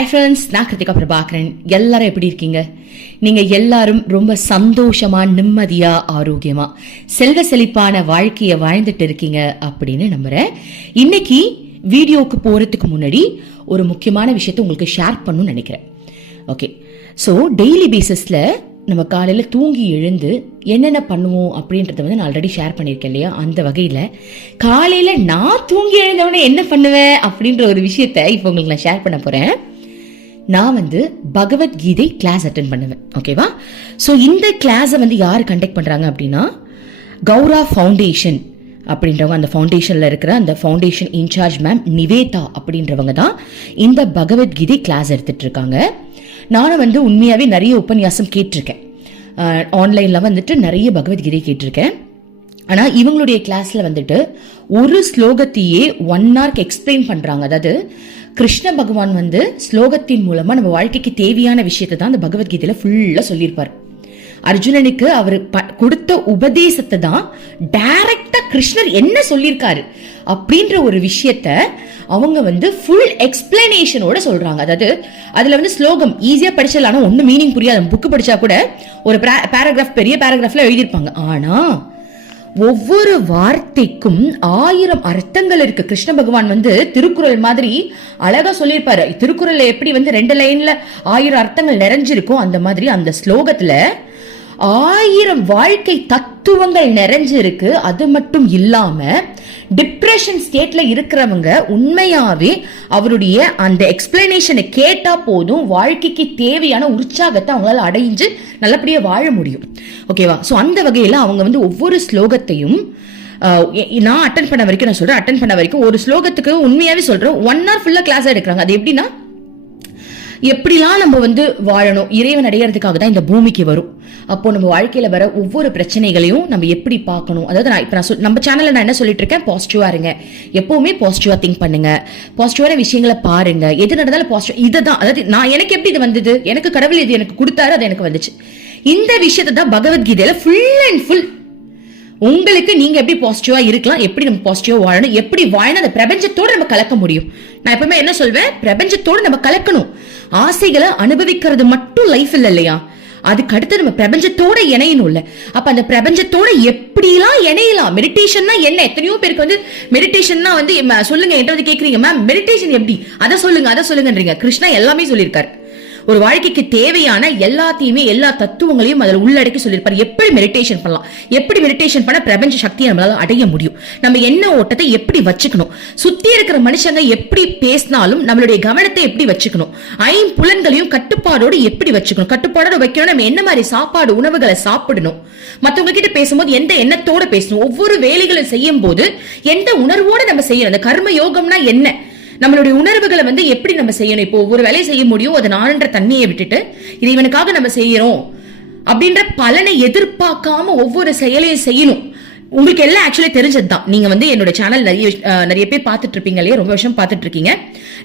Hi friends நான் கிருத்திகா பிரபாகரன். எல்லாரும் எப்படி இருக்கீங்க? நீங்கள் எல்லாரும் ரொம்ப சந்தோஷமா நிம்மதியா ஆரோக்கியமா செல்வ செழிப்பான வாழ்க்கையை வாழ்ந்துட்டு இருக்கீங்க அப்படின்னு நம்புறேன். இன்னைக்கு வீடியோவுக்கு போகிறதுக்கு முன்னாடி ஒரு முக்கியமான விஷயத்தை உங்களுக்கு ஷேர் பண்ணணும்னு நினைக்கிறேன். ஓகே ஸோ டெய்லி பேசிஸில் நம்ம காலையில் தூங்கி எழுந்து என்னென்ன பண்ணுவோம் அப்படின்றத வந்து நான் ஆல்ரெடி ஷேர் பண்ணியிருக்கேன் இல்லையா? அந்த வகையில் காலையில் நான் தூங்கி எழுந்தவொடனே என்ன பண்ணுவேன் அப்படின்ற ஒரு விஷயத்த இப்போ உங்களுக்கு நான் ஷேர் பண்ண போகிறேன் நான் வந்து பகவத்கீதை கிளாஸ் அட்டன் பண்ணுவேன் ஓகேவா ஸோ இந்த கிளாஸை வந்து யார் கண்டக்ட் பண்ணுறாங்க அப்படின்னா கௌரா ஃபவுண்டேஷன் அப்படின்றவங்க அந்த ஃபவுண்டேஷனில் இருக்கிற அந்த ஃபவுண்டேஷன் இன்சார்ஜ் மேம் நிவேதா அப்படின்றவங்க தான் இந்த பகவத்கீதை கிளாஸ் எடுத்துட்டு இருக்காங்க. நானும் வந்து உண்மையாகவே நிறைய உபன்யாசம் கேட்டிருக்கேன். ஆன்லைனில் வந்துட்டு நிறைய பகவத்கீதை கேட்டிருக்கேன். ஆனால் இவங்களுடைய கிளாஸில் வந்துட்டு ஒரு ஸ்லோகத்தையே ஒன் ஹவர்க்கு எக்ஸ்பிளைன் பண்ணுறாங்க அதாவது கிருஷ்ண பகவான் வந்து ஸ்லோகத்தின் மூலமாக நம்ம வாழ்க்கைக்கு தேவையான விஷயத்தை தான் அந்த பகவத்கீதையில ஃபுல்லாக சொல்லியிருப்பார். அர்ஜுனனுக்கு அவர் கொடுத்த உபதேசத்தை தான் டைரக்டா கிருஷ்ணர் என்ன சொல்லியிருக்காரு அப்படின்ற ஒரு விஷயத்த அவங்க வந்து ஃபுல் எக்ஸ்பிளனேஷனோட சொல்றாங்க. அதாவது அதுல வந்து ஸ்லோகம் ஈஸியா படிச்சிடலாம் ஆனா ஒன்னும் மீனிங் புரியாது. புக்கு படிச்சா கூட ஒரு பேராகிராஃப் பெரிய பேராகிராஃப்ல எழுதியிருப்பாங்க. ஆனா ஒவ்வொரு வார்த்தைக்கும் ஆயிரம் அர்த்தங்கள் இருக்கு. கிருஷ்ண பகவான் வந்து திருக்குறள் மாதிரி அழகா சொல்லியிருப்பாரு. திருக்குறள் எப்படி வந்து ரெண்டு லைன்ல ஆயிரம் அர்த்தங்கள் நிறைஞ்சிருக்கும் அந்த மாதிரி அந்த ஸ்லோகத்துல ஆயிரம் வாழ்க்கை தத்துவங்கள் நிறைஞ்சிருக்கு. அது மட்டும் இல்லாம டிப்ரெஷன் ஸ்டேட்ல இருக்கிறவங்க உண்மையாவே அவருடைய அந்த எக்ஸ்பிளனேஷனை கேட்டா போதும் வாழ்க்கைக்கு தேவையான உற்சாகத்தை அவங்களால அடைஞ்சு நல்லபடியா வாழ முடியும். ஓகேவா ஸோ அந்த வகையில அவங்க வந்து ஒவ்வொரு ஸ்லோகத்தையும் நான் அட்டன் பண்ண வரைக்கும் நான் சொல்றேன் அட்டன் பண்ண வரைக்கும் ஒரு ஸ்லோகத்துக்கு உண்மையாவே சொல்றேன். ஒன் ஹவர் ஃபுல்லா கிளாஸ் எடுக்கிறாங்க. அது எப்படின்னா எப்படிலாம் நம்ம வந்து வாழணும்? இறைவன் அடையிறதுக்காக தான் இந்த பூமிக்கு வரும். அப்போ நம்ம வாழ்க்கையில வர ஒவ்வொரு பிரச்சனைகளையும் நம்ம எப்படி பார்க்கணும்? அதாவது நான் இப்போ நான் சொல் நம்ம சேனல்ல நான் என்ன சொல்லிட்டு இருக்கேன்? பாசிட்டிவா இருங்க. எப்பவுமே பாசிட்டிவா திங்க் பண்ணுங்க. பாசிட்டிவான விஷயங்களை பாருங்க. எது நடந்தாலும் பாசிட்டிவ் இதை தான் அதாவது நான் எனக்கு எப்படி இது வந்தது? எனக்கு கடவுள் இது எனக்கு கொடுத்தாரு அது எனக்கு வந்துச்சு. இந்த விஷயத்தை தான் பகவத்கீதையில ஃபுல் அண்ட் ஃபுல் உங்களுக்கு நீங்க எப்படி பாசிட்டிவா இருக்கலாம் எப்படி நம்ம பாசிட்டிவா வாழணும் எப்படி வாழணும் அந்த பிரபஞ்சத்தோட நம்ம கலக்க முடியும். நான் எப்பவுமே என்ன சொல்வேன்? பிரபஞ்சத்தோடு நம்ம கலக்கணும். ஆசைகளை அனுபவிக்கிறது மட்டும் லைஃப் இல்லை இல்லையா? அதுக்கு அடுத்து நம்ம பிரபஞ்சத்தோட இணையணும்ல. அப்ப அந்த பிரபஞ்சத்தோட எப்படிலாம் இணையலாம்? மெடிடேஷன்னா என்ன? எத்தனையோ பேருக்கு வந்து மெடிடேஷன்னா வந்து சொல்லுங்க என்கிட்ட கேக்குறீங்க மேம் மெடிடேஷன் எப்படி? அதை சொல்லுங்க அதை சொல்லுங்கன்றீங்க. கிருஷ்ணா எல்லாமே சொல்லியிருக்காரு. ஒரு வாழ்க்கைக்கு தேவையான எல்லாத்தையுமே எல்லா தத்துவங்களையும் அதில் உள்ளடக்கி சொல்லியிருப்பார். எப்படி மெடிடேஷன் பண்ணலாம்? எப்படி மெடிடேஷன் பண்ண பிரபஞ்ச சக்தியை நம்மளால அடைய முடியும்? நம்ம என்ன ஓட்டத்தை எப்படி வச்சுக்கணும்? சுத்தி இருக்கிற மனுஷங்க எப்படி பேசினாலும் நம்மளுடைய கவனத்தை எப்படி வச்சுக்கணும்? ஐம்புலன்களையும் கட்டுப்பாடோடு எப்படி வச்சுக்கணும்? கட்டுப்பாடோட வைக்கணும் நம்ம என்ன மாதிரி சாப்பாடு உணவுகளை சாப்பிடணும்? மற்றவங்க கிட்ட பேசும்போது எந்த எண்ணத்தோட பேசணும்? ஒவ்வொரு வேலைகளும் செய்யும் போது எந்த உணர்வோட நம்ம செய்யணும்? அந்த கர்ம யோகம்னா என்ன? நம்மளுடைய உணர்வுகளை வந்து எப்படி நம்ம செய்யணும்? இப்போ ஒவ்வொரு வேலையை செய்ய முடியும் அதை நான்ன்ற தன்மையை விட்டுட்டு இது இவனுக்காக நம்ம செய்யறோம் அப்படின்ற பலனை எதிர்பார்க்காம ஒவ்வொரு செயலையும் செய்யணும். உங்களுக்கு எல்லாம் ஆக்சுவலி தெரிஞ்சது தான் நீங்க வந்து என்னோட சேனல் நிறைய நிறைய பேர் பார்த்துட்டு இருப்பீங்க இல்லையா? ரொம்ப வருஷம் பார்த்துட்டு இருக்கீங்க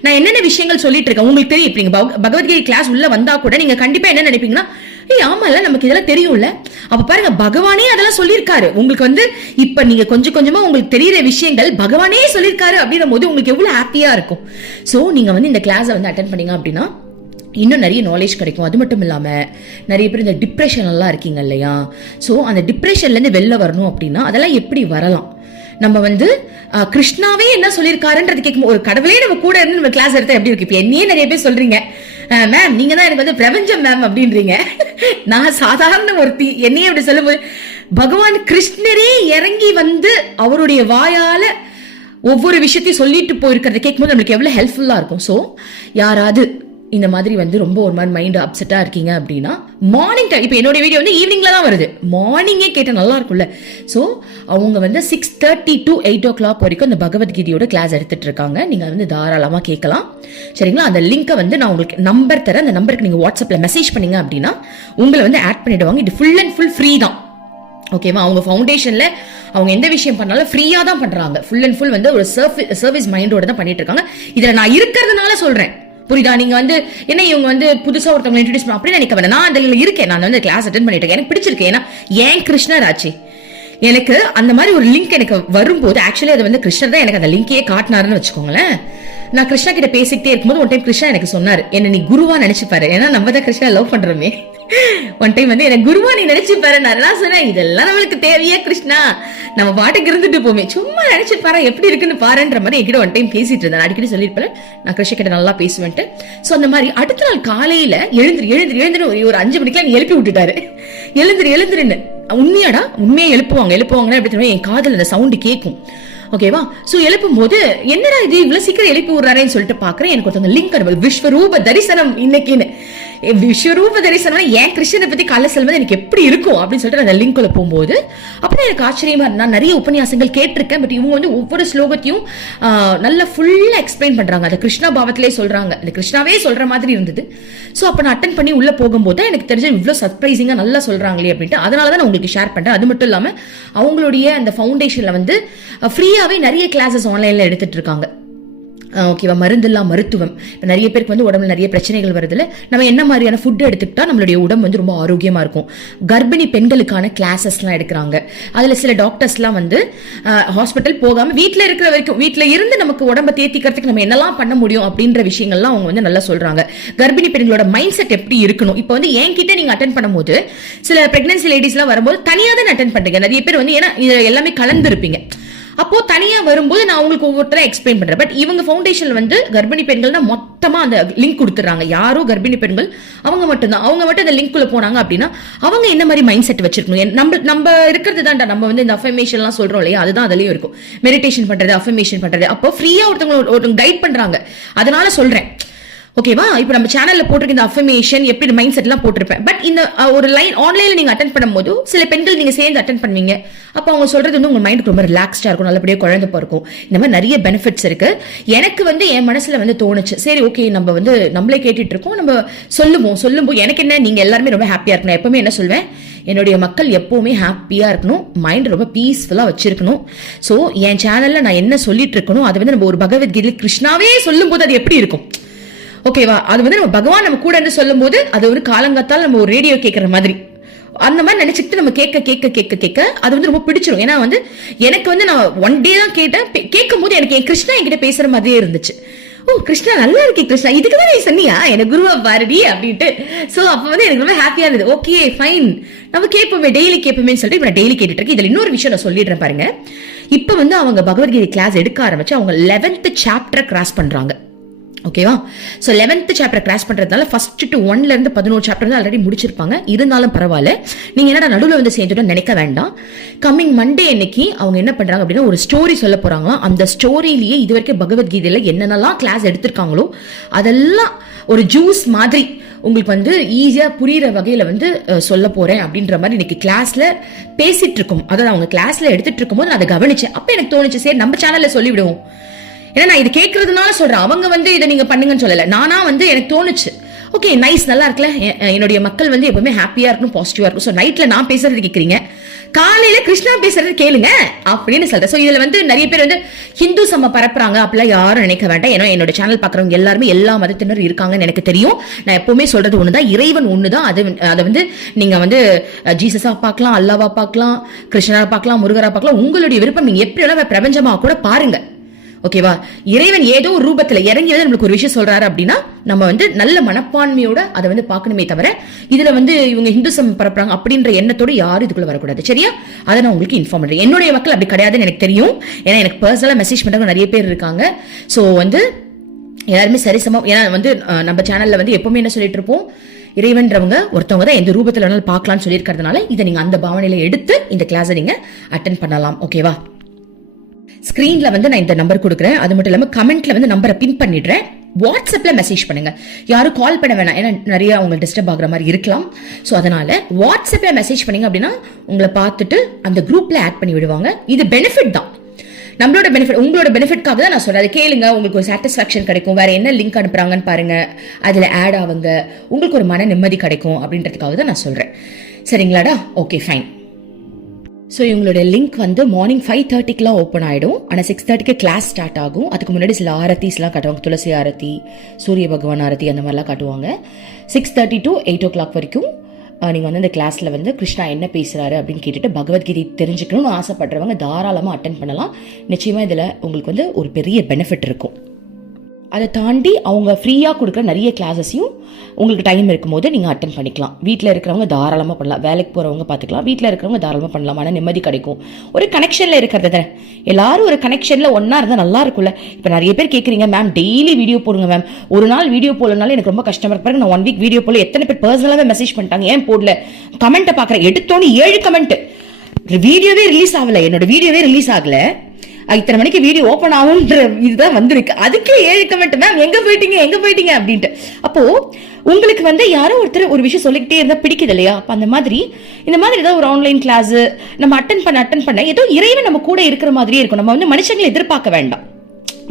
நான் என்னென்ன விஷயங்கள் சொல்லிட்டு இருக்கேன் உங்களுக்கு தெரியும். இப்ப நீங்க பகவத்கீதை கிளாஸ் உள்ள வந்தா கூட நீங்க கண்டிப்பா என்ன நினைப்பீங்கன்னா ஏய் ஆமால நமக்கு இதெல்லாம் தெரியும்ல. அப்ப பாருங்க பகவானே அதெல்லாம் சொல்லியிருக்காரு. உங்களுக்கு வந்து இப்ப நீங்க கொஞ்சம் கொஞ்சமா உங்களுக்கு தெரியுற விஷயங்கள் பகவானே சொல்லியிருக்காரு அப்படின்ற போது உங்களுக்கு எவ்வளவு ஹாப்பியா இருக்கும். சோ நீங்க வந்து இந்த கிளாஸை வந்து அட்டன் பண்ணீங்க அப்படின்னா இன்னும் நிறைய நாலேஜ் கிடைக்கும். அது மட்டும் இல்லாமல் நிறைய பேர் இந்த டிப்ரெஷன் எல்லாம் இருக்கீங்க இல்லையா? ஸோ அந்த டிப்ரெஷன்லேருந்து வெளில வரணும் அப்படின்னா அதெல்லாம் எப்படி வரலாம்? நம்ம வந்து கிருஷ்ணாவே என்ன சொல்லியிருக்காருன்றது கேட்கும் ஒரு கடவுளே நம்ம கூட இருந்து நம்ம கிளாஸ் எடுத்தா எப்படி இருக்கு? இப்போ என்னையே நிறைய பேர் சொல்றீங்க. மேம் நீங்க தான் எனக்கு வந்து பிரபஞ்சம் மேம் அப்படின்றீங்க. நான் சாதாரண ஒருத்தி. என்னையே அப்படி சொல்லும்போது பகவான் கிருஷ்ணரே இறங்கி வந்து அவருடைய வாயால ஒவ்வொரு விஷயத்தையும் சொல்லிட்டு போயிருக்கிறத கேட்கும்போது நம்மளுக்கு எவ்வளவு ஹெல்ப்ஃபுல்லா இருக்கும். ஸோ யாராவது இந்த மாதிரி வந்து ரொம்ப ஒரு மாதிரி மைண்ட் அப்செட்டா இருக்கீங்க அப்படின்னா மார்னிங் டைம் இப்போ என்னுடைய வீடியோ வந்து ஈவினிங்கில் தான் வருது. மார்னிங்கே கேட்டால் நல்லா இருக்கும்ல. ஸோ அவங்க வந்து six thirty to eight o'clock வரைக்கும் அந்த பகவத்கீதையோட கிளாஸ் எடுத்துட்டு இருக்காங்க. நீங்க வந்து தாராளமாக கேட்கலாம். சரிங்களா? அந்த லிங்கை வந்து நான் உங்களுக்கு நம்பர் தரேன். அந்த நம்பருக்கு நீங்க வாட்ஸ்அப்ல மெசேஜ் பண்ணீங்க அப்படின்னா உங்களை வந்து ஆட் பண்ணிடுவாங்க. இது ஃபுல் அண்ட் ஃபுல் ஃப்ரீ தான். ஓகேவா அவங்க ஃபவுண்டேஷன்ல அவங்க எந்த விஷயம் பண்ணாலும் ஃப்ரீயா தான் பண்றாங்க. ஃபுல் அண்ட் ஃபுல் வந்து ஒரு சர்வீஸ் மைண்டோட தான் பண்ணிட்டு இருக்காங்க. இதுல நான் இருக்கிறதுனால சொல்றேன். புரியுதா? நீங்க வந்து என்ன இவங்க வந்து புதுசா ஒருத்தவங்க இன்ட்ரடியூஸ் பண்ண அப்படின்னு நினைக்க வேண்டாம் நான் அதுல இருக்கேன். நான் வந்து கிளாஸ் அட்டன் பண்ணிட்டு இருக்கேன். எனக்கு பிடிச்சிருக்கு. ஏன்னா ஏன் கிருஷ்ணர் ஆச்சு எனக்கு அந்த மாதிரி ஒரு லிங்க் எனக்கு வரும்போது ஆக்சுவலி அது வந்து கிருஷ்ணர் தான் எனக்கு அந்த லிங்கே காட்டினாருன்னு வச்சுக்கோங்களேன். நான் கிருஷ்ணா கிட்ட பேசிக்கிட்டே இருக்கும்போது ஒன் டைம் கிருஷ்ணா எனக்கு சொன்னார் என்ன நீ குருவா நினைச்சுப்பாரு ஏன்னா நம்ம தான் கிருஷ்ணா லவ் பண்றோமே. ஒன் டைம் வந்து எனக்கு குருவா நீ நினைச்சு பாரு நான் சொன்னேன். இதெல்லாம் நம்மளுக்கு தேவையா கிருஷ்ணா. நம்ம பாட்டுக்கு இருந்துட்டு போமே. சும்மா நினைச்சு பாரு எப்படி இருக்குன்னு பாருன்ற மாதிரி என்கிட்ட ஒன் டைம் பேசிட்டு இருந்தேன் அடிக்கடி சொல்லியிருப்பேன் நான் கிருஷ்ண கிட்ட நல்லா பேசுவேன்ட்டு. ஸோ அந்த மாதிரி அடுத்த நாள் காலையில எழுந்துரு எழுந்துரு எழுந்துரு ஒரு- ஒரு அஞ்சு மணிக்கெல்லாம் நீ எழுப்பி விட்டுட்டாரு. எழுந்துரு எழுந்துருன்னு. உண்மையாடா? உண்மையை எழுப்புவாங்க எழுப்புவாங்கன்னா எப்படி என் காதல் அந்த சவுண்டு கேட்கும் ஓகேவா ஸோ எழுப்பும் போது என்னடா இது இவ்வளவு சீக்கிரம் எழுப்பி விடுறாரேன்னு சொல்லிட்டு பாக்குறேன். எனக்கு ஒருத்தவங்க லிங்க் அனுப்பல் விஸ்வரூப தரிசனம் இன்னைக்குன்னு. விஸ்வரூப தரிசனம் ஏன் கிருஷ்ணனை பத்தி காலைல செல்வது எனக்கு எப்படி இருக்கும் அப்படின்னு சொல்லிட்டு அந்த லிங்க்ல போகும்போது அப்புறம் எனக்கு ஆச்சரியமா நான் நிறைய உபன்யாசங்கள் கேட்டிருக்கேன் பட் இவங்க வந்து ஒவ்வொரு ஸ்லோகத்தையும் நல்லா ஃபுல்லா எக்ஸ்பிளைன் பண்றாங்க. அதை கிருஷ்ணா பாவத்திலே சொல்றாங்க. அந்த கிருஷ்ணாவே சொல்ற மாதிரி இருந்தது. ஸோ அப்போ நான் அட்டன் பண்ணி உள்ள போகும்போது எனக்கு தெரிஞ்ச இவ்வளோ சர்ப்ரைசிங்காக நல்லா சொல்றாங்களே அப்படின்ட்டு அதனால தான் நான் உங்களுக்கு ஷேர் பண்றேன். அது மட்டும் இல்லாமல் அவங்களுடைய அந்த ஃபவுண்டேஷன்ல வந்து ஃப்ரீயாவே நிறைய கிளாஸஸ் ஆன்லைன்ல எடுத்துட்டு இருக்காங்க. ஓகேவா மருந்தெல்லாம் மருத்துவம். இப்போ நிறைய பேருக்கு வந்து உடம்புல நிறைய பிரச்சனைகள் வருதுல. நம்ம என்ன மாதிரியான ஃபுட் எடுத்துக்கிட்டா நம்மளுடைய உடம்பு வந்து ரொம்ப ஆரோக்கியமா இருக்கும். கர்ப்பிணி பெண்களுக்கான கிளாஸஸ்லாம் எடுக்கிறாங்க. அதில் சில டாக்டர்ஸ்லாம் வந்து ஹாஸ்பிட்டல் போகாமல் வீட்டில் இருக்கிற வரைக்கும் வீட்டில் இருந்து நமக்கு உடம்ப தேத்திக்கிறதுக்கு நம்ம என்னெல்லாம் பண்ண முடியும் அப்படின்ற விஷயங்கள்லாம் அவங்க வந்து நல்லா சொல்றாங்க. கர்ப்பிணி பெண்களோட மைண்ட் செட் எப்படி இருக்கணும்? இப்போ வந்து என்கிட்ட நீங்க அட்டன் பண்ணும்போது சில பிரெக்னன்சி லேடிஸ்லாம் வரும்போது தனியாக தான் அட்டன் பண்ணுறீங்க நிறைய பேர் வந்து ஏன்னா இதில் எல்லாமே கலந்துருப்பீங்க. அப்போ தனியா வரும்போது நான் உங்களுக்கு ஒவ்வொருத்தர எக்ஸ்பிளைன் பண்றேன். பட் இவங்க ஃபவுண்டேஷன்ல வந்து கர்ப்பிணி பெண்கள்னா மொத்தமா அந்த லிங்க் கொடுத்துறாங்க. யாரோ கர்ப்பிணி பெண்கள் அவங்க மட்டும்தான். அவங்க மட்டும் அந்த லிங்க்குள்ள போனாங்க அப்படின்னா அவங்க என்ன மாதிரி மைண்ட் செட் வச்சிருக்கணும் நம்ம நம்ம இருக்கிறது தான்டா நம்ம வந்து இந்த அஃபர்மேஷன் எல்லாம் சொல்றோம் இல்லையா? அதுதான் அதுலயும் இருக்கும். மெடிடேஷன் பண்றது அஃபர்மேஷன் பண்றது. அப்போ ஃப்ரீயா ஒருத்தவங்க ஒருத்தவங்க கைட் பண்றாங்க. அதனால சொல்றேன். ஓகேவா இப்போ நம்ம சேனல்ல போட்டிருக்க இந்த அஃபர்மேஷன் எப்படி மைண்ட் செட்லாம் போட்டிருப்பேன். பட் இந்த ஒரு லைன் ஆன்லைன்ல நீங்க அட்டன் பண்ணும்போது சில பெண்கள் நீங்க சேர்ந்து அட்டன் பண்ணுவீங்க. அப்போ அவங்க சொல்றது வந்து உங்க மைண்டுக்கு ரொம்ப ரிலாக்ஸ்டா இருக்கும் நல்லபடியாக குழந்தை பிறக்கும். இந்த மாதிரி நிறைய பெனிஃபிட்ஸ் இருக்கு. எனக்கு வந்து என் மனசுல வந்து தோணுச்சு. சரி ஓகே நம்ம வந்து நம்மளே கேட்டுட்டு இருக்கோம். நம்ம சொல்லுவோம். சொல்லும்போது எனக்கு என்ன நீங்க எல்லாருமே ரொம்ப ஹாப்பியா இருக்கணும். எப்பவுமே என்ன சொல்வேன்? என்னுடைய மக்கள் எப்பவுமே ஹாப்பியா இருக்கணும். மைண்ட் ரொம்ப பீஸ்ஃபுல்லா வச்சிருக்கணும். சோ என் சேனல்ல நான் என்ன சொல்லிட்டு இருக்கணும் அதை வந்து நம்ம ஒரு பகவத்கீதை கிருஷ்ணாவே சொல்லும்போது அது எப்படி இருக்கும்? ஓகேவா அது வந்து நம்ம பகவான் நம்ம கூட இருந்து சொல்லும் போது அது ஒரு காலங்காத்தால் நம்ம ஒரு ரேடியோ கேட்கற மாதிரி. அந்த மாதிரி நினைச்சுக்கிட்டு நம்ம கேட்க கேட்க கேட்க கேட்க அது வந்து ரொம்ப பிடிச்சிரும். ஏன்னா வந்து எனக்கு வந்து நான் ஒன் டே தான் கேட்டேன். கேட்கும் போது எனக்கு என் கிருஷ்ணா என்கிட்ட பேசுற மாதிரியே இருந்துச்சு. ஓ கிருஷ்ணா நல்லா இருக்கே கிருஷ்ணா. இதுக்கு தான் நீ சொன்னியா? எனக்கு குருவா பாருடி அப்படின்ட்டு. ஸோ அப்போ வந்து எனக்கு ரொம்ப ஹாப்பியா இருந்தது. ஓகே ஃபைன் நம்ம கேட்போமே டெய்லி கேட்போமேன்னு சொல்லிட்டு இப்போ நான் டெய்லி கேட்டுட்டு இருக்கேன் இதுல இன்னொரு விஷயம் நான் சொல்லிடுறேன் பாருங்க. இப்போ வந்து அவங்க பகவத்கீதை கிளாஸ் எடுக்க ஆரம்பிச்சு அவங்க லெவன்த் சாப்டர் கிராஸ் பண்றாங்க. ஓகேவா ஸோ லெவன்த் சாப்டர் கிராஸ் பண்ணுறதுனால ஃபர்ஸ்ட் டு ஒன்லேருந்து பதினோரு சாப்டர் தான் ஆல்ரெடி முடிச்சிருப்பாங்க. இருந்தாலும் பரவாயில்ல. நீங்கள் என்னடா நடுவில் வந்து சேர்ந்துட்டோம் நினைக்க வேண்டாம். கம்மிங் மண்டே அன்னைக்கு அவங்க என்ன பண்ணுறாங்க அப்படின்னா ஒரு ஸ்டோரி சொல்ல போகிறாங்க அந்த ஸ்டோரியிலேயே இது வரைக்கும் பகவத்கீதையில என்னென்னலாம் கிளாஸ் எடுத்திருக்காங்களோ அதெல்லாம் ஒரு ஜூஸ் மாதிரி உங்களுக்கு வந்து ஈஸியாக புரிகிற வகையில் வந்து சொல்ல போகிறேன் அப்படின்ற மாதிரி இன்னைக்கு கிளாஸில் பேசிகிட்டு இருக்கோம். அதாவது அவங்க கிளாஸில் எடுத்துகிட்டு இருக்கும்போது நான் அதை கவனித்தேன் அப்போ எனக்கு தோணுச்சு சரி நம்ம சேனலில் சொல்லிவிடுவோம். ஏன்னா நான் இது கேட்கறதுனால சொல்றேன். அவங்க வந்து இதை நீங்க பண்ணுங்கன்னு சொல்லல. நானா வந்து எனக்கு தோணுச்சு. ஓகே நைஸ் நல்லா இருக்குல்ல. என்னுடைய மக்கள் வந்து எப்பவுமே ஹாப்பியா இருக்கணும் பாசிட்டிவா இருக்கும் ஸோ நைட்ல நான் பேசுறது கேட்குறீங்க காலையில கிருஷ்ணா பேசுறது கேளுங்க அப்படின்னு சொல்றேன். ஸோ இதுல வந்து நிறைய பேர் வந்து ஹிந்து சம பரப்புறாங்க. அப்படிலாம் யாரும் நினைக்க வேண்டாம். ஏன்னா என்னோட சேனல் பாக்குறவங்க எல்லாருமே எல்லா மதத்தினர் இருக்காங்கன்னு எனக்கு தெரியும். நான் எப்பவுமே சொல்றது ஒண்ணுதான். இறைவன் ஒண்ணுதான். அது அதை வந்து நீங்க வந்து ஜீசஸா பார்க்கலாம் அல்லாவா பார்க்கலாம் கிருஷ்ணரா பார்க்கலாம் முருகரா பார்க்கலாம். உங்களுடைய விருப்பம் நீங்க எப்படி வேணா பிரபஞ்சமா கூட பாருங்க. ஓகேவா? இறைவன் ஏதோ ஒரு ரூபத்துல இறங்கி வந்து நம்மளுக்கு ஒரு விஷயம் சொல்றாரு அப்படின்னா நம்ம வந்து நல்ல மனப்பான்மையோட அதை வந்து பார்க்கணுமே தவிர இதுல வந்து இவங்க ஹிந்துசம் பரப்புறாங்க அப்படின்ற எண்ணத்தோட யாரும் இதுக்குள்ள வரக்கூடாது. சரியா? அதை நான் உங்களுக்கு இன்ஃபார்ம் பண்றேன். என்னுடைய மக்கள் அப்படி கிடையாதுன்னு எனக்கு தெரியும். ஏன்னா எனக்கு பர்சனலா மெசேஜ் பண்றவங்க நிறைய பேர் இருக்காங்க. ஸோ வந்து எல்லாருமே சரிசமம். ஏன்னா வந்து நம்ம சேனல்ல வந்து எப்பவுமே என்ன சொல்லிட்டு இருப்போம்? இறைவன்றவங்க ஒருத்தவங்க தான் எந்த ரூபத்தில் வேணாலும் பார்க்கலாம்னு சொல்லியிருக்கிறதுனால இதை நீங்கள் அந்த பாவனையில் எடுத்து இந்த கிளாஸை நீங்கள் அட்டன் பண்ணலாம். ஓகேவா? ஸ்கிரீன்ல வந்து நான் இந்த நம்பர் கொடுக்குறேன். அது மட்டும் இல்லாமல் கமெண்ட்ல வந்து நம்பரை பின் பண்ணிடுறேன். வாட்ஸ்அப்ல மெசேஜ் பண்ணுங்க. யாரும் கால் பண்ண வேணாம். ஏன்னா நிறைய அவங்க டிஸ்டர்ப் ஆகுற மாதிரி இருக்கலாம். ஸோ அதனால வாட்ஸ்அப்ல மெசேஜ் பண்ணீங்க அப்படின்னா உங்களை பார்த்துட்டு அந்த குரூப்ல ஆட் பண்ணி விடுவாங்க. இது பெனிஃபிட் தான். நம்மளோட பெனிஃபிட் உங்களோட பெனிஃபிட்காக தான் நான் சொல்கிறேன் அதை கேளுங்க. உங்களுக்கு ஒரு சாட்டிஸ்ஃபேக்ஷன் கிடைக்கும். வேற என்ன லிங்க் அனுப்புறாங்கன்னு பாருங்க. அதில் ஆட் ஆகுங்க. உங்களுக்கு ஒரு மன நிம்மதி கிடைக்கும் அப்படின்றதுக்காக தான் நான் சொல்கிறேன் சரிங்களாடா? ஓகே ஃபைன் ஸோ இவங்களோட லிங்க் வந்து மார்னிங் ஃபைவ் தேர்ட்டிக்கெலாம் ஓப்பன் ஆகிடும் ஆனால் சிக்ஸ் தேர்ட்டிக்கு கிளாஸ் ஸ்டார்ட் ஆகும். அதுக்கு முன்னாடி சில ஆரத்திஸ்லாம் காட்டுவாங்க. துளசி ஆரத்தி சூரிய பகவான் ஆரத்தி அந்த மாதிரிலாம் காட்டுவாங்க. Six thirty to eight o'clock வரைக்கும் நீங்கள் வந்து இந்த கிளாஸில் வந்து கிருஷ்ணா என்ன பேசுகிறாரு அப்படின்னு கேட்டுட்டு பகவத்கீதை தெரிஞ்சுக்கணும்னு ஆசைப்படுறவங்க தாராளமாக அட்டன் பண்ணலாம். நிச்சயமாக இதில் உங்களுக்கு வந்து ஒரு பெரிய பெனிஃபிட் இருக்கும். அதை தாண்டி அவங்க ஃப்ரீயாக கொடுக்குற நிறைய கிளாஸஸையும் உங்களுக்கு டைம் இருக்கும்போது நீங்கள் அட்டன் பண்ணிக்கலாம். வீட்டில் இருக்கிறவங்க தாராளமாக பண்ணலாம். வேலைக்கு போகிறவங்க பார்த்துக்கலாம். வீட்டில் இருக்கிறவங்க தாராளமாக பண்ணலாம். ஆனால் நிம்மதி கிடைக்கும். ஒரு கனெக்ஷனில் இருக்கிறது தானே. எல்லாரும் ஒரு கனெக்ஷனில் ஒன்றா இருந்தால் நல்லா இருக்கும்ல. இப்போ நிறைய பேர் கேட்குறீங்க மேம் டெய்லி வீடியோ போடுங்க மேம் ஒரு நாள் வீடியோ போடலனாலும் எனக்கு ரொம்ப கஷ்டமாக இருப்பாரு நான் ஒன் வீக் வீடியோ போடல. எத்தனை பேர் பர்சனலாகவே மெசேஜ் பண்ணிட்டாங்க. ஏன் போடல? கமெண்ட்டை பார்க்குறேன். எடுத்தோன்னு ஏழு கமெண்ட் வீடியோவே ரிலீஸ் ஆகலை. என்னோட வீடியோவே ரிலீஸ் ஆகலை. இத்தனை மணிக்கு வீடியோ ஓப்பன் ஆகும்ன்ற இதுதான் வந்திருக்கு. அதுக்கே ஏழு கமெண்ட் மேம் எங்க போயிட்டீங்க? எங்க போயிட்டீங்க? அப்படின்ட்டு. அப்போ உங்களுக்கு வந்து யாரோ ஒருத்தர் ஒரு விஷயம் சொல்லிக்கிட்டே இருந்தால் பிடிக்குது இல்லையா? அப்போ அந்த மாதிரி இந்த மாதிரி ஏதோ ஒரு ஆன்லைன் கிளாஸ் நம்ம அட்டன் பண்ண அட்டன் பண்ண ஏதோ இறைவன் நம்ம கூட இருக்கிற மாதிரியே இருக்கும். நம்ம வந்து மனுஷங்களை எதிர்பார்க்க வேண்டாம்.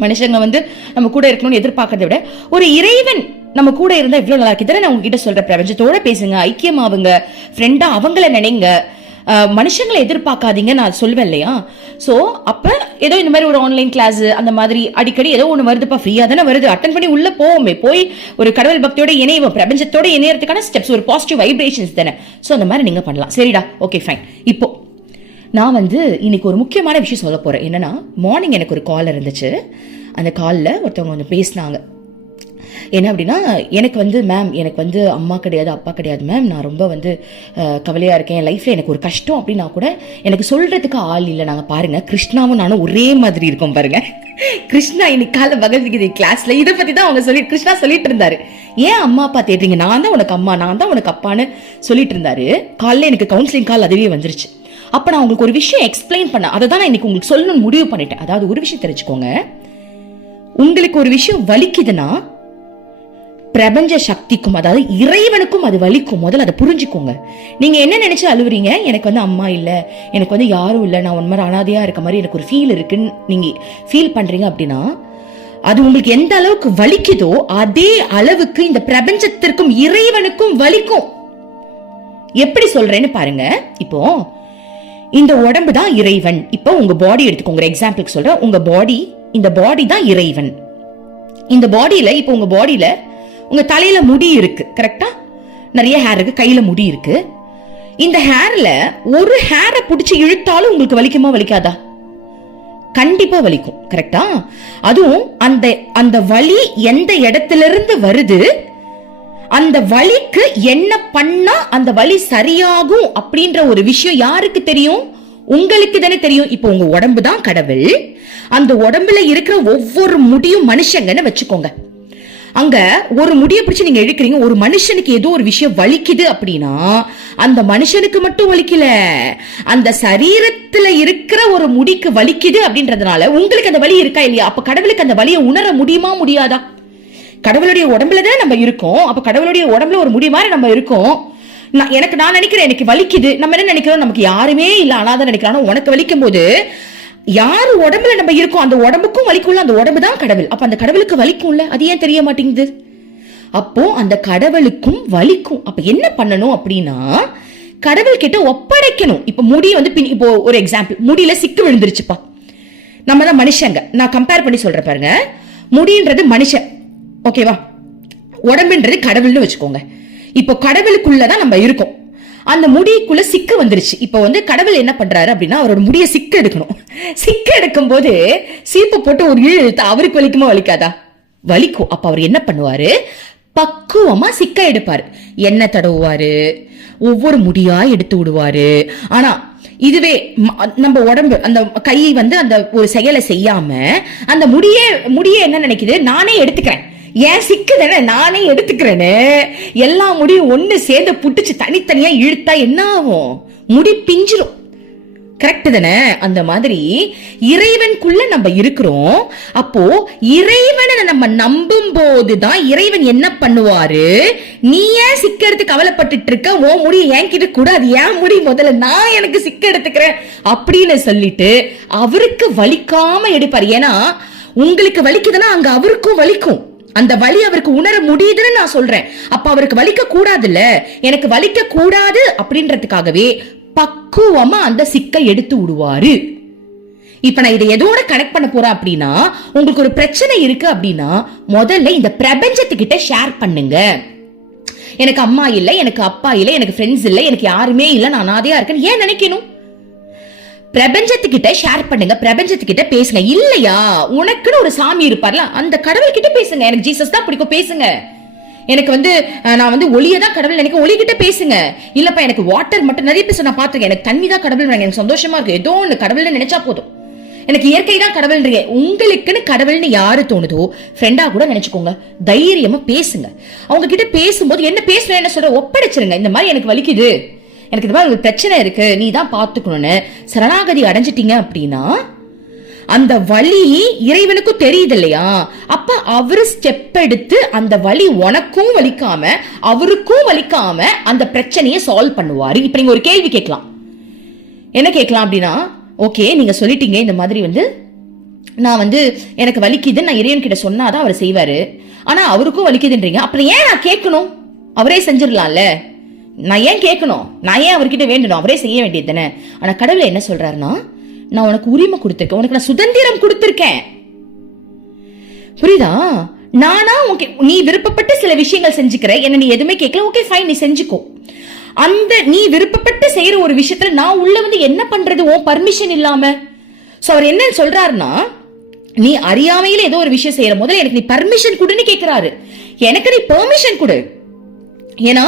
மனுஷங்க வந்து நம்ம கூட இருக்கணும்னு எதிர்பார்க்கறத விட ஒரு இறைவன் நம்ம கூட இருந்தால் இவ்வளோ நல்லா இருக்கு. இதை நான் உங்ககிட்ட சொல்ற பிரபஞ்சத்தோட பேசுங்க ஐக்கியமாவுங்க ஃப்ரெண்டா அவங்கள நினைங்க. மனுஷங்களை எதிர்பார்க்காதீங்க நான் சொல்லுவேன் இல்லையா? ஸோ அப்போ ஏதோ இந்த மாதிரி ஒரு ஆன்லைன் கிளாஸ் அந்த மாதிரி அடிக்கடி ஏதோ ஒன்று வருதுப்பா ஃப்ரீயாக தானே வருது. அட்டன் பண்ணி உள்ளே போவோமே. போய் ஒரு கடவுள் பக்தியோட இணைவோம். பிரபஞ்சத்தோட இணையறதுக்கான ஸ்டெப்ஸ் ஒரு பாசிட்டிவ் வைப்ரேஷன்ஸ் தானே. ஸோ அந்த மாதிரி நீங்கள் பண்ணலாம். சரிடா. ஓகே ஃபைன் இப்போ நான் வந்து இன்னைக்கு ஒரு முக்கியமான விஷயம் சொல்ல போகிறேன் என்னன்னா மார்னிங் எனக்கு ஒரு கால் இருந்துச்சு. அந்த காலில் ஒருத்தவங்க வந்து பேசினாங்க. என்ன அப்படின்னா எனக்கு வந்து மேம் எனக்கு வந்து அம்மா கிடையாது அப்பா கிடையாது மேம் நான் ரொம்ப வந்து கவலையாக இருக்கேன். என் லைஃப்பில் எனக்கு ஒரு கஷ்டம் அப்படின்னா கூட எனக்கு சொல்கிறதுக்கு ஆள் இல்லை. நாங்கள் பாருங்கள் கிருஷ்ணாவும் நானும் ஒரே மாதிரி இருக்கோம் பாருங்கள் கிருஷ்ணா இன்னைக்கு கால பகவத்கீதை கிளாஸ்ல இதை பத்தி தான் அவங்க சொல்லி கிருஷ்ணா சொல்லிட்டு இருந்தாரு. ஏன் அம்மா அப்பா தேடுறீங்க? நான் தான் உனக்கு அம்மா நான் தான் உனக்கு அப்பான்னு சொல்லிட்டு இருந்தாரு. காலைல எனக்கு கவுன்சிலிங் கால் அதுவே வந்துருச்சு. அப்போ நான் உங்களுக்கு ஒரு விஷயம் எக்ஸ்பிளைன் பண்ண அதை தான் நான் இன்னைக்கு உங்களுக்கு சொல்லணும்னு முடிவு பண்ணிட்டேன். அதாவது ஒரு விஷயம் தெரிஞ்சுக்கோங்க. உங்களுக்கு ஒரு விஷயம் வலிக்குதுன்னா பிரபஞ்ச சக்திக்கும் அதாவது இறைவனுக்கும் அது வலிக்கும். முதல்ல அதை புரிஞ்சுக்கோங்க. நீங்க என்ன நினைச்சு அழுவுறீங்க? எனக்கு வந்து அம்மா இல்ல. எனக்கு வந்து யாரும் இல்ல. நான் உன் மாதிரி அனாதையா இருக்க மாதிரி எனக்கு ஒரு ஃபீல் இருக்குன்னு நீங்க ஃபீல் பண்றீங்க அப்படின்னா அது உங்களுக்கு எந்த அளவுக்கு வலிக்குதோ அதே அளவுக்கு இந்த பிரபஞ்சத்திற்கும் இறைவனுக்கும் வலிக்கும். எப்படி சொல்றேன்னு பாருங்க. இப்போ இந்த உடம்பு தான் இறைவன். இப்போ உங்க பாடி எடுத்துக்கோங்க. எக்ஸாம்பிளுக்கு சொல்றேன். உங்க பாடி இந்த பாடி தான் இறைவன். இந்த பாடியில இப்போ உங்க பாடியில உங்க தலையில முடி இருக்கு கரெக்டா நிறைய ஹேர் இருக்கு கையில முடி இருக்கு. இந்த ஹேர்ல ஒரு ஹேரை பிடிச்சி இழுத்தாலும் உங்களுக்கு வலிக்குமா வலிக்காதா? கண்டிப்பா வலிக்கும் கரெக்டா அதுவும் அந்த அந்த வலி எந்த இடத்துல இருந்து வருது அந்த வலிக்கு என்ன பண்ணா அந்த வலி சரியாகும் அப்படின்ற ஒரு விஷயம் யாருக்கு தெரியும்? உங்களுக்கு தானே தெரியும். இப்போ உங்க உடம்பு தான் கடவுள். அந்த உடம்புல இருக்கிற ஒவ்வொரு முடியும் மனுஷங்கன்னு வச்சுக்கோங்க. அங்க ஒரு முடியை பிடிச்சு நீங்க இழுக்கிறீங்க ஒரு மனுஷனுக்கு ஏதோ ஒரு விஷயம் வலிக்குது அப்படின்னா அந்த மனுஷனுக்கு மட்டும் வலிக்கல. அந்த சரீரத்துல இருக்கிற ஒரு முடிக்கு வலிக்குது அப்படின்றதுனால உங்களுக்கு அந்த வலி இருக்கா இல்லையா? அப்ப கடவுளுக்கு அந்த வலியை உணர முடியுமா முடியாதா? கடவுளுடைய உடம்புல தான் நம்ம இருக்கோம். அப்ப கடவுளுடைய உடம்புல ஒரு முடி மாதிரி நம்ம இருக்கோம். நான் எனக்கு நான் நினைக்கிறேன் எனக்கு வலிக்குது. நம்ம என்ன நினைக்கிறோம்? நமக்கு யாருமே இல்ல அனாதை நினைக்கிறோம் உனக்கு வலிக்கும் போது யார் உடம்புல நம்ம இருக்கோம் அந்த உடம்புக்கும் வலிக்கும்ல அந்த உடம்பு தான் கடவுள். அப்ப அந்த கடவுளுக்கு வலிக்கும்ல அது ஏன் தெரிய மாட்டேங்குது? அப்போ அந்த கடவுளுக்கும் வலிக்கும். அப்ப என்ன பண்ணணும் அப்படின்னா கடவுள் கிட்ட ஒப்படைக்கணும். இப்ப முடி வந்து பின் இப்போ ஒரு எக்ஸாம்பிள் முடியில சிக்கு விழுந்துருச்சுப்பா. நம்ம தான் மனுஷங்க. நான் கம்பேர் பண்ணி சொல்றேன் பாருங்க. முடின்றது மனுஷன். ஓகேவா உடம்புன்றது கடவுள்னு வச்சுக்கோங்க. இப்போ கடவுளுக்குள்ளதான் நம்ம இருக்கோம். அந்த முடிக்குள்ள சிக்கு வந்துருச்சு. இப்போ வந்து கடவுள் என்ன பண்றாரு அப்படின்னா அவரோட முடிய சிக்க எடுக்கணும். சிக்கு எடுக்கும் போது சீப்பு போட்டு ஒரு இழு இழுத்தா அவருக்கு வலிக்குமா வலிக்காதா? வலிக்கும். அப்ப அவர் என்ன பண்ணுவாரு? பக்குவமா சிக்க எடுப்பாரு. எண்ணெய் தடவுவாரு? ஒவ்வொரு முடியா எடுத்து விடுவாரு. ஆனா இதுவே நம்ம உடம்பு அந்த கை வந்து அந்த ஒரு செயலை செய்யாம அந்த முடிய முடிய என்ன நினைக்குது? நானே எடுத்துக்கிறேன். ஏன் சிக்குதானே நானே எடுத்துக்கிறேன்னு? எல்லா முடியும் ஒன்று சேர்ந்து புட்டுச்சு தனித்தனியா இழுத்தா என்ன ஆகும் முடி பிஞ்சிரும். கரெக்ட் தானே? அந்த மாதிரி இறைவனுக்குள்ள நம்ம இருக்கிறோம். அப்போ இறைவனை நம்ம நம்பும் போதுதான் இறைவன் என்ன பண்ணுவாரு? நீ ஏன் சிக்க எடுத்து கவலைப்பட்டுட்டு இருக்க ஓ முடி என்கிட்ட கூட அது ஏன் முடி முதல்ல நான் எனக்கு சிக்க எடுத்துக்கிறேன்? அப்படின்னு சொல்லிட்டு அவருக்கு வலிக்காம எடுப்பார். ஏன்னா உங்களுக்கு வலிக்குதுன்னா அங்க அவருக்கும் வலிக்கும். அந்த வலி அவருக்கு உணர முடியுதுன்னு நான் சொல்றேன். அப்ப அவருக்கு வலிக்க கூடாதுல்ல? எனக்கு வலிக்க கூடாது அப்படின்றதுக்காகவே பக்குவமா அந்த சிக்கை எடுத்து விடுவாரு. இப்ப நான் இதை எதோட கனெக்ட் பண்ண போறேன் அப்படின்னா உங்களுக்கு ஒரு பிரச்சனை இருக்கு அப்படின்னா முதல்ல இந்த பிரபஞ்சத்துக்கிட்ட ஷேர் பண்ணுங்க. எனக்கு அம்மா இல்ல எனக்கு அப்பா இல்ல எனக்கு ஃப்ரெண்ட்ஸ் இல்ல எனக்கு யாருமே இல்ல நான் அனாதையா இருக்கேன்னு ஏன் நினைக்கணும்? பிரபஞ்சத்துக்கிட்ட ஷேர் பண்ணுங்க பிரபஞ்சத்துக்கிட்ட பேசுங்க. இல்லையா? உனக்குன்னு ஒரு சாமி இருப்பார்ல அந்த கடவுள் கிட்ட பேசுங்க. எனக்கு ஜீசஸ் தான் பிடிக்கும் பேசுங்க. எனக்கு வந்து நான் வந்து ஒளியை தான் கடவுள் நினைக்க ஒளி கிட்ட பேசுங்க. இல்லப்பா எனக்கு வாட்டர் மட்டும் நிறைய பேச நான் பாத்துருக்கேன் எனக்கு தண்ணி தான் கடவுள் எனக்கு சந்தோஷமா இருக்கு. ஏதோ ஒன்று கடவுள்னு நினைச்சா போதும். எனக்கு இயற்கை தான் கடவுள்ன்றீங்க உங்களுக்குன்னு கடவுள்னு யாரு தோணுதோ ஃப்ரெண்டா கூட நினைச்சுக்கோங்க. தைரியமா பேசுங்க. அவங்க கிட்ட பேசும்போது என்ன பேசணும் என்ன சொல்ற ஒப்படைச்சிருங்க. இந்த மாதிரி எனக்கு வலிக்குது. எனக்கு இது மாதிரி ஒரு பிரச்சனை இருக்கு நீ தான் பார்த்துக்கணும்னு சரணாகதி அடைஞ்சிட்டீங்க அப்படின்னா அந்த வழி இறைவனுக்கும் தெரியுது இல்லையா அப்ப அவரு ஸ்டெப் எடுத்து அந்த வழி உனக்கும் வலிக்காம அவருக்கும் வலிக்காம அந்த பிரச்சனையை சால்வ் பண்ணுவாரு. இப்ப நீங்க ஒரு கேள்வி கேட்கலாம். என்ன கேட்கலாம் அப்படின்னா ஓகே நீங்க சொல்லிட்டீங்க இந்த மாதிரி வந்து நான் வந்து எனக்கு வலிக்குதுன்னு நான் இறைவன் கிட்ட சொன்னாதான் அவர் செய்வாரு. ஆனா அவருக்கும் வலிக்குதுன்றீங்க. அப்புறம் ஏன் நான் கேட்கணும்? அவரே செஞ்சிடலாம்ல. நான் ஏன் கேட்கணும்? நான் ஏன் அவர்கிட்ட வேண்டணும்? அவரே செய்ய வேண்டியது தானே? ஆனால் கடவுள் என்ன சொல்றாருன்னா நான் உனக்கு உரிமை கொடுத்துருக்கேன். உனக்கு நான் சுதந்திரம் கொடுத்துருக்கேன். புரியுதா? நானா ஓகே நீ விருப்பப்பட்டு சில விஷயங்கள் செஞ்சுக்கிற. என்ன நீ எதுவுமே கேட்கல. ஓகே ஃபைன் நீ செஞ்சுக்கோ. அந்த நீ விருப்பப்பட்டு செய்யற ஒரு விஷயத்துல நான் உள்ள வந்து என்ன பண்றது? உன் பர்மிஷன் இல்லாம. சோ அவர் என்ன சொல்றாருன்னா நீ அறியாமையில ஏதோ ஒரு விஷயம் செய்யற முதல்ல எனக்கு நீ பர்மிஷன் கொடுன்னு கேக்குறாரு. எனக்கு நீ பெர்மிஷன் கொடு. ஏன்னா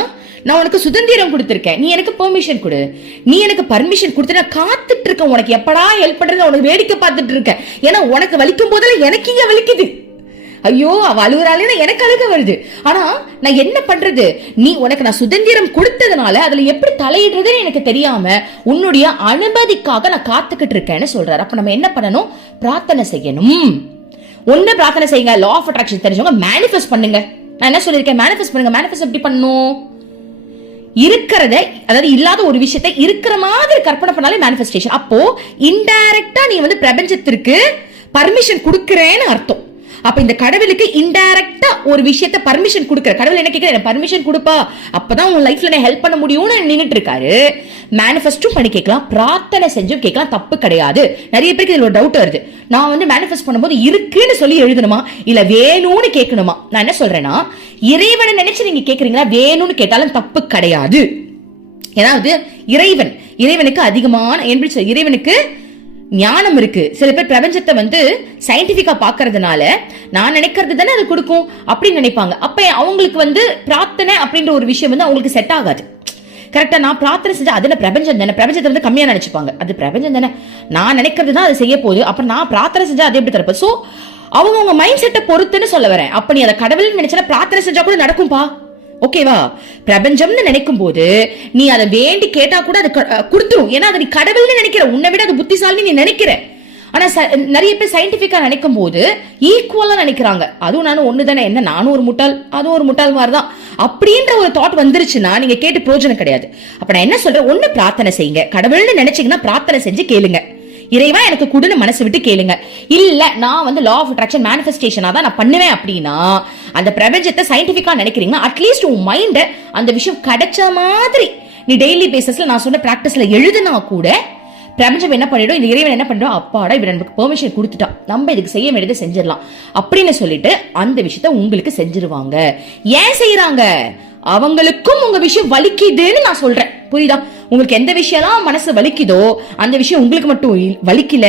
நான் உனக்கு சுதந்திரம் கொடுத்துருக்கேன். நீ எனக்கு பெர்மிஷன் கொடு. நீ எனக்கு பர்மிஷன் கொடுத்து நான் காத்துட்டு இருக்கேன் உனக்கு. எப்படா ஹெல்ப் பண்றது? உனக்கு வேடிக்கை பார்த்துட்டு இருக்கேன் ஏன்னா உனக்கு வலிக்கும் போதெல்லாம் எனக்கு இங்க வலிக்குது? ஐயோ அவ அழுகுறாளே எனக்கு அழுக வருது. ஆனா நான் என்ன பண்றது? நீ உனக்கு நான் சுதந்திரம் கொடுத்ததுனால அதுல எப்படி தலையிடுறதுன்னு எனக்கு தெரியாம உன்னுடைய அனுமதிக்காக நான் காத்துக்கிட்டு இருக்கேன்னு சொல்றாரு. அப்ப நம்ம என்ன பண்ணணும்? பிரார்த்தனை செய்யணும். ஒன்னு பிரார்த்தனை செய்யுங்க. லா ஆஃப் அட்ராக்ஷன் தெரிஞ்சவங்க மேனிஃபெஸ்ட் பண்ணுங்க. நான் என்ன சொல்லியிருக்கேன்? மேனிஃபெஸ்ட் பண்ணுங்க. மேனிஃபெஸ்ட் எப்படி பண்ணணும்? இருக்கிறத அதாவது இல்லாத ஒரு விஷயத்தை இருக்கிற மாதிரி கற்பனை பண்ணாலே மேனிஃபெஸ்டேஷன் அப்போ இன்டைரக்டா நீ வந்து பிரபஞ்சத்திற்கு பர்மிஷன் கொடுக்கறேன்னு அர்த்தம். அப்ப இந்த கடவுளுக்கு இன்டைரக்டா ஒரு விஷயத்த பர்மிஷன் கொடுக்கற. கடவுள் என்ன கேட்கிற பர்மிஷன் கொடுப்பா. அப்பதான் உன் லைஃப்ல நான் ஹெல்ப் பண்ண முடியும்னு நின்னுட்டு இருக்காரு. மேனிஃபெஸ்டும் பண்ணி கேட்கலாம். பிரார்த்தனை செஞ்சும் கேட்கலாம். தப்பு கிடையாது. நிறைய பேருக்கு இதுல ஒரு டவுட் வருது. நான் வந்து மேனிஃபெஸ்ட் பண்ணும்போது இருக்குன்னு சொல்லி எழுதணுமா? இல்ல வேணும்னு கேட்கணுமா? நான் என்ன சொல்றேன்னா இறைவனை நினைச்சு நீங்க கேக்குறீங்களா வேணும்னு கேட்டாலும் தப்பு கிடையாது. ஏதாவது இறைவன். இறைவனுக்கு அதிகமான என்பது இறைவனுக்கு ஞானம் இருக்கு. சில பேர் பிரபஞ்சத்தை வந்து சயின்டிபிக்கா பாக்குறதுனால நான் நினைக்கிறது தானே அது கொடுக்கும் அப்படின்னு நினைப்பாங்க. அப்ப அவங்களுக்கு வந்து பிரார்த்தனை அப்படின்ற ஒரு விஷயம் வந்து அவங்களுக்கு செட் ஆகாது. கரெக்டா நான் பிரார்த்தனை செஞ்சா அதுல பிரபஞ்சம் தானே? பிரபஞ்சத்தை வந்து கம்மியா நினைச்சுப்பாங்க. அது பிரபஞ்சம் தானே? நான் நினைக்கிறது தான் அது செய்ய போகுது. அப்புறம் நான் பிரார்த்தனை செஞ்சா அது எப்படி தரப்ப சோ அவங்க உங்க மைண்ட் செட்டை பொறுத்துன்னு சொல்ல வரேன். அப்ப நீ அதை கடவுள்னு நினைச்சா பிரார்த்தனை செஞ்சா கூட நடக்கும்பா? ஓகேவா பிரபஞ்சம்னு நினைக்கும் போது நீ அதை வேண்டி கேட்டா கூட அது க- கொடுத்துரும். ஏன்னா அதை நீ கடவுள்னு நினைக்கிற. உன்னை விட அது புத்திசாலி நீ நினைக்கிற. ஆனா ச- நிறைய பேர் சயின்டிபிக்கா நினைக்கும் போது ஈக்குவலா நினைக்கிறாங்க. அதுவும் நானும் ஒண்ணு தானே. என்ன நானும் ஒரு முட்டாள்? அதுவும் ஒரு முட்டாள் மாதிரிதான். அப்படின்ற ஒரு தாட் வந்துருச்சுன்னா நீங்க கேட்டு பிரயோஜனம் கிடையாது. அப்ப நான் என்ன சொல்றேன்? ஒண்ணு பிரார்த்தனை செய்யுங்க. கடவுள்னு நினைச்சீங்கன்னா பிரார்த்தனை செஞ்சு கேளுங்க. இறைவா எனக்கு குடுன்னு மனசு விட்டு கேளுங்க. இல்ல நான் வந்து லா ஆஃப் அட்ராக்ஷன் மேனிஃபெஸ்டேஷனா தான் நான் பண்ணுவேன் அப்படின்னா அந்த பிரபஞ்சத்தை சயின்டிபிக்கா நினைக்கிறீங்கன்னா அட்லீஸ்ட் உன் மைண்ட அந்த விஷயம் கிடைச்ச மாதிரி நீ டெய்லி பேசிஸ்ல நான் சொன்ன பிராக்டிஸ்ல எழுதுனா கூட பிரபஞ்சம் என்ன பண்ணிடும் இந்த இறைவன் என்ன பண்ணிடும் அப்பாடா இவர் நமக்கு பெர்மிஷன் கொடுத்துட்டான். நம்ம இதுக்கு செய்ய வேண்டியதை செஞ்சிடலாம். அப்படின்னு சொல்லிட்டு அந்த விஷயத்த உங்களுக்கு செஞ்சிருவாங்க. ஏன் செய்யறாங்க அவங்களுக்கும் உங்க விஷயம் வலிக்குதுன்னு நான் சொல்றேன். புரியுதா? உங்களுக்கு எந்த விஷயம்லாம் மனசு வலிக்குதோ அந்த விஷயம் உங்களுக்கு மட்டும் வலிக்கல.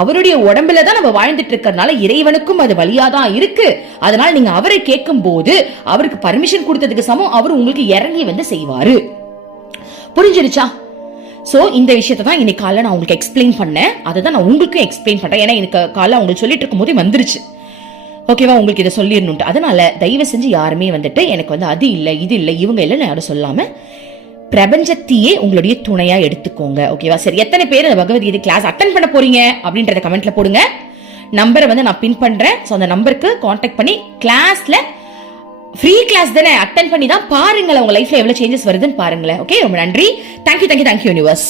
அவருடைய உடம்புல தான் நம்ம வாழ்ந்துட்டு இருக்கிறதுனால இறைவனுக்கும் அது வலியாதான் இருக்கு. அதனால நீங்க அவரை கேட்கும் போது அவருக்கு பர்மிஷன் கொடுத்ததுக்கு சமம் அவர் உங்களுக்கு இறங்கி வந்து செய்வாரு. புரிஞ்சிருச்சா? ஸோ இந்த விஷயத்தை தான் இன்னைக்கு காலைல நான் உங்களுக்கு எக்ஸ்பிளைன் பண்ணேன். அதை தான் நான் உங்களுக்கும் எக்ஸ்பிளைன் பண்ணேன் ஏன்னா எனக்கு காலைல உங்களுக்கு சொல்லிட்டு இருக்கும் போதே வந்துருச்சு ஓகேவா உங்களுக்கு இதை சொல்லிடணுன்ட்டு அதனால தயவு செஞ்சு யாருமே வந்துட்டு எனக்கு வந்து அது இல்லை இது இல்லை இவங்க இல்லைன்னு யாரும் சொல்லாமல் பிரபஞ்சத்தையே உங்களுடைய துணையா எடுத்துக்கோங்க ஓகேவா சரி எத்தனை பேர் அந்த பகவத்கீதை கிளாஸ் அட்டன் பண்ண போறீங்க? அப்படின்றத கமெண்ட்ல போடுங்க. நம்பரை வந்து நான் பின் பண்றேன். ஸோ அந்த நம்பருக்கு காண்டாக்ட் பண்ணி கிளாஸ்ல ஃப்ரீ கிளாஸ் தானே? அட்டன் பண்ணி தான் பாருங்களேன் உங்க லைஃப்ல எவ்வளவு சேஞ்சஸ் வருதுன்னு பாருங்களேன் ஓகே ரொம்ப நன்றி. Thank you thank you thank you universe